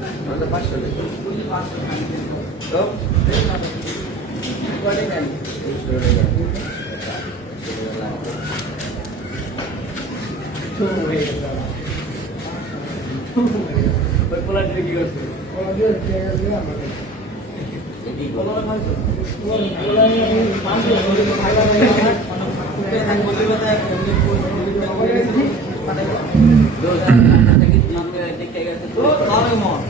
আমাদের 500 নেই তো কয়টা নেন ওই পোলা দিয়ে কি করছে পোলা দিয়ে আমাদের কি পোলা খাইছো পোলা আমি পাঁচ দিন ধরে খাইলা নাই আমি বলতে কথা মানে দো থেকে তিন দেখে গেছে তো খাবে মন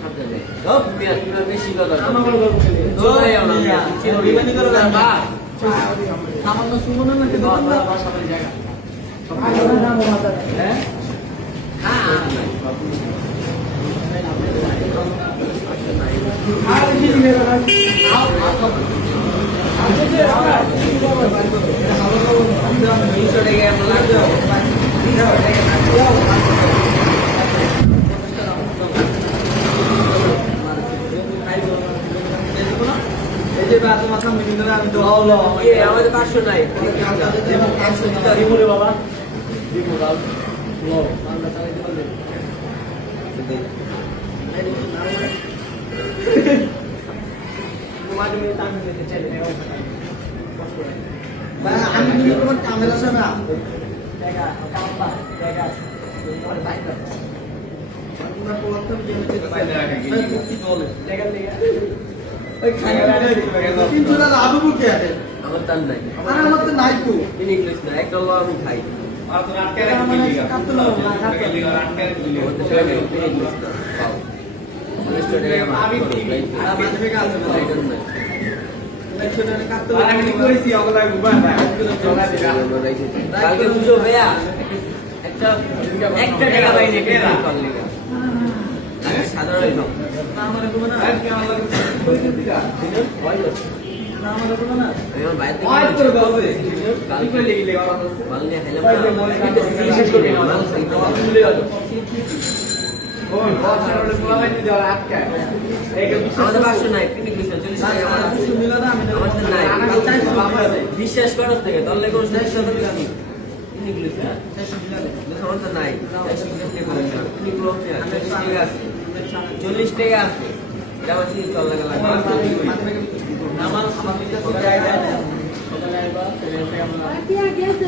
সাথে দে সব বেশি কথা আমার গল্প দো আমরা রিমাইন্ড করো না সামান্য শুনুন না কি দোকান বাসা বাড়ি জায়গা সব নাম মাথা হ্যাঁ আমাদের 500 নাই বাবা আমি তোমার ক্যামেরা আছে না জায়গা কাপা জায়গা আছে তোমার বাইক আছে আমরা প্রথম যে মুক্তি চলে জায়গা লেগে ওই খাইরা কিন্তু না আবু বুকে আছে আমার টান নাই আমার তো নাই তো ইন ইংলিশ না এক ডলার আমি খাই আর তো আটকে রাখি লিগা কাটলো না আটকে রাখি লিগা ওটা ছেড়ে দে ইংলিশ না পাও আমি ঠিক মাধ্যমিক আছে না এটা না লেকচারে কাটতে আমি করেছি ওগুলা গুবা কালকে বুঝো ভাইয়া একটা টাকা পাইনি কেরা আমি সাধারণ না আমার কোনো না আর কি আমার লাগে কই দিকা হয় না আমার কোনো না আমার বাইরে থেকে আই তোর বলছে কালকে লেগে লেগে আমার বললে হেলাম শেষ করে মাল সাইতে চলে গেল কোন বছরে পোলা বাইতে দেওয়ার আটকা আমাদের 500 নাই পিকনিক মিশন 40 টাকা আমার 200 মিলা না আমি আমাদের নাই বিশ্বাস করছ থেকে তাহলে কোন 400 টাকা আমি পিকনিক মিশন 400 মিলা আমাদের নাই 400 টাকা বলেন না পিকনিক লোক আছে 40 টাকা আছে এটা বাসি চল লাগা লাগে আমার পিছে তো যায় যায় সকালে আইবা সেটা আমরা কি গেছে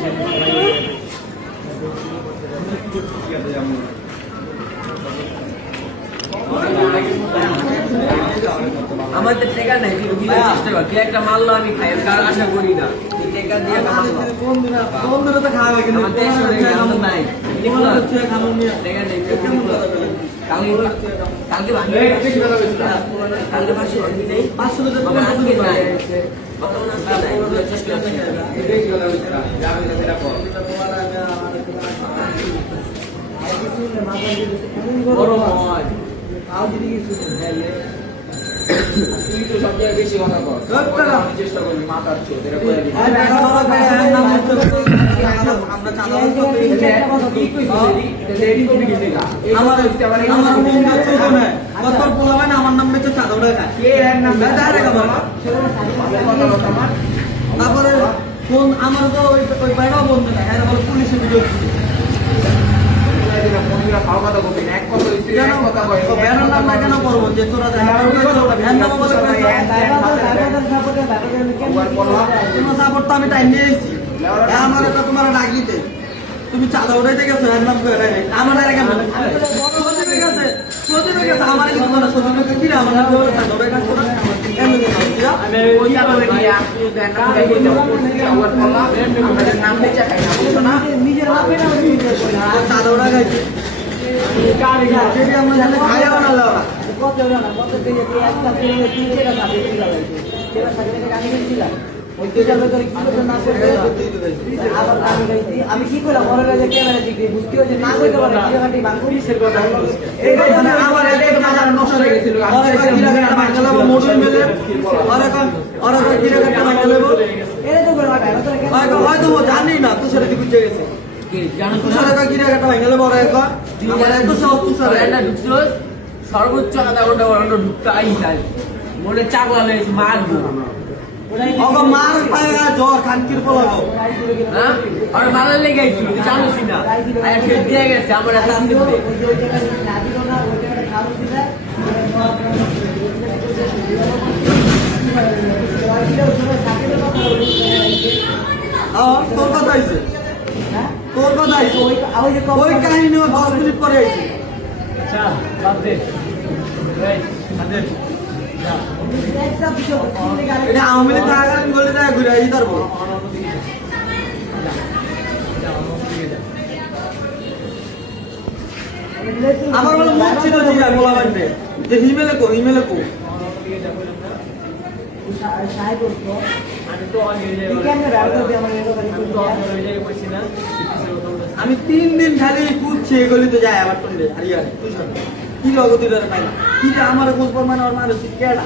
আমাদের টাকা নাই চেষ্টা কর তুই একটা মারলো আমি খাই কার আশা করি না তুই টাকা দিয়ে বন্ধুরা তো খাওয়াবে কিন্তু আমাদের নাই খাবো টাকা নেই কালকে ভাঙি কালকে 500 ভাঙি নেই 500 টাকা আজকে নাই চেষ্টা বড় হয় আও যদি কিছু তাহলে তুই তো সব জায়গায় বেশি কথা বল আমি চেষ্টা করি মাথার চোদ এটা করে দিই আমরা চাঁদা কি কইছিস রেডি করে দিছি আমার কত বলা মানে আমার নাম হচ্ছে চাঁদা ওটা কে এর নাম দাঁড়া রে বাবা তারপরে ফোন আমার তো ওই বাইরেও বন্ধ না এর বল পুলিশে ভিডিও দিছে বন্ধুরা খাওয়া কথা বলবি এক কথা হইছে এক কথা কই ব্যানার নাম না কেন করব যে তোরা ধ্যান নাম বলে সাপোর্ট তো আমি টাইম নিয়েছি আমার এটা তোমার ডাকিতে তুমি চাঁদা উঠাইতে গেছো এর নাম করে আমার আর কেন সজিবে গেছে আমার কি তোমার সজিবে কি আমার নাম করে চাঁদা উঠাই কাজ করো আমি ওই চাঁদা দিয়া তুই দেন না কই দাও আওয়াজ বলা আমাদের নাম দিতে খাই না নিজের বাপে না চাঁদা উঠা গাইছে গাড়ি গাড়ি আমরা জানে খাইয়া বানালো কত না কত দিয়ে একটা তিন টাকা সাথে দিলা লাগছে সেটা সাথে গাড়ি দিলা ওই তো যাবে তোর কি করতে না করতে আবার আমি গাইছি আমি কি করলাম মনে লাগে ক্যামেরা দিকে বুঝতে হচ্ছে না কইতে পারে কি গাড়ি বাংলাদেশের কথা এই কথা আমার এদিকে মাথার নষ্ট হয়ে গেছিল আমার কিরাগাটা বাংলা মোটর মেলে আর কিরাগাটা বাংলা এর তো করে হয়তো জানি না তো সেটা বুঝে গেছে কি জানো তো কিরাগাটা বাংলা বড় এক আমার এত সব তুষার এটা ঢুকছিল সর্বোচ্চ আধা ঘন্টা ওরা ঢুকতে আইছাই মনে চাগলা লেগে মারবো ওগো মার পায়া জ্বর খানকির পলাগো হ্যাঁ আর মারা লেগে গেছিল তুই জানিস না আর ফের দিয়ে গেছে আমরা একটা আসতে ওই জায়গাটা না দিল না ওই জায়গাটা খাওয়া দিল আইছে হ্যাঁ তোর কথা আইছে ওই যে ওই কাহিনী 10 মিনিট পরে আইছে আচ্ছা বাদ দে রাইট বাদ দে এটা আওয়ামী লীগ থাকাকালীন গলি টাকা ঘুরে আই তারপর আমার বলে মুখ ছিল জিয়া বলা বানবে যে হিমেলে কো সাহেব বলতো আমি তো আগে যাই কেমনে রাখতে হবে আমার এটা বাড়ি তো হয়ে যায় কইছি না আমি 3 দিন খালি খুঁজছি এই গলিতে যায় আবার টন্ডে হারিয়ারে তুই শোন কি লগতি রে পাই না কি যে আমার খোঁজ পর মানে ওর মানুষ কেডা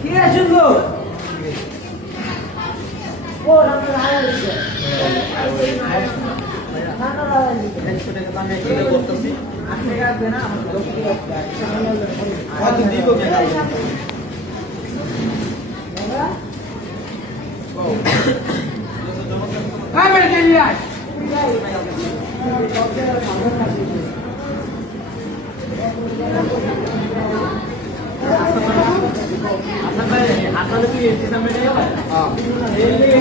কি আছে গো ও রাতে আইছে না না না 100 টাকা দামে কিনে করতেছি আপনি আসবে না আমার দোষ কি কত দিব কে গাল আই বের কে নিয়ে আয় আপনার ভাই আপনাদের কি এসে সামনে যাবে হ্যাঁ এই লেগে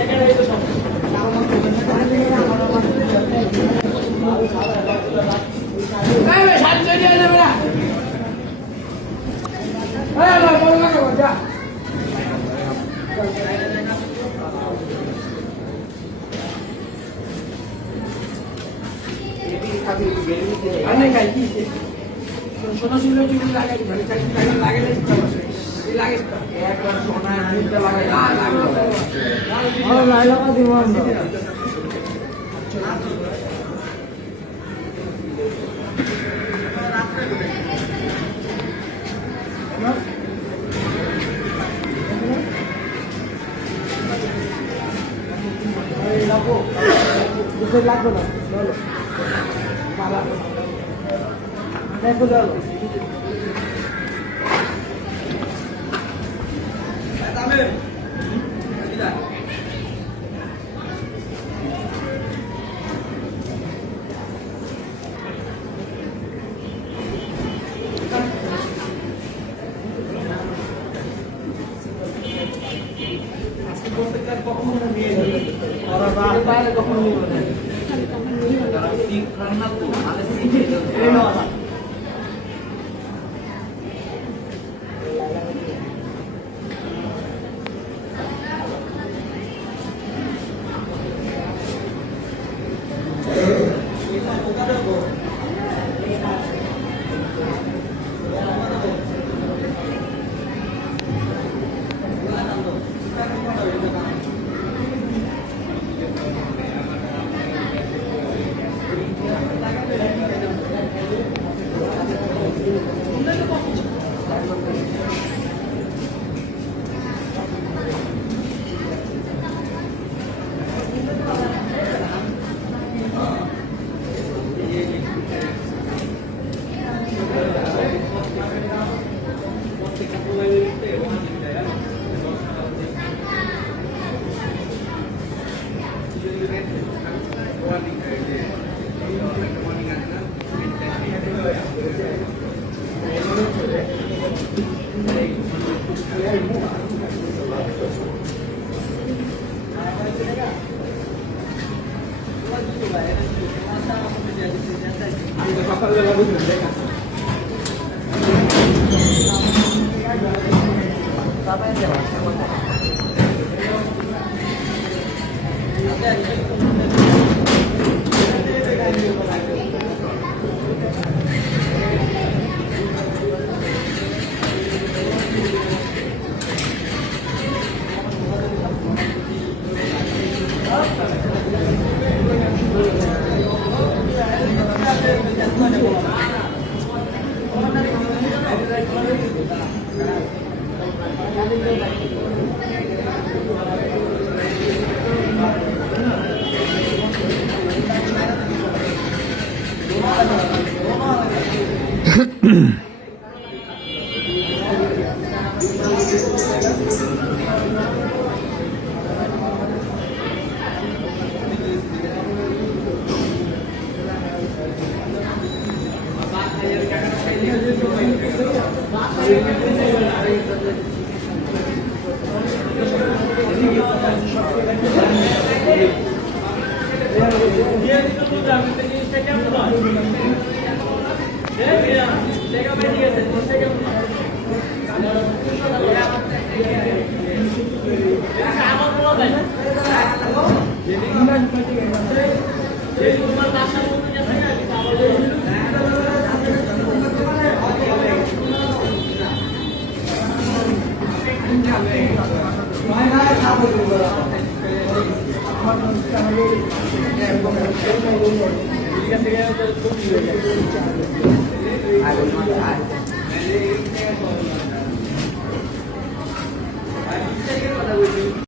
এখানে এই তো সব এই বে সাত চলে যাবে না এই না বল না কো যা আনে কাই কি সোনা সুন্দর চুল লাগাই মানে কাই লাগে লাগে একবার সোনা চুলটা লাগাই আর লাগা দিব আমরা লাগবে না চলো মালা দেখো চলো দামে বাইরে কখনো নিব না তারা ঠিক রান্না তো আলে শিখে এই না Thank you. আমার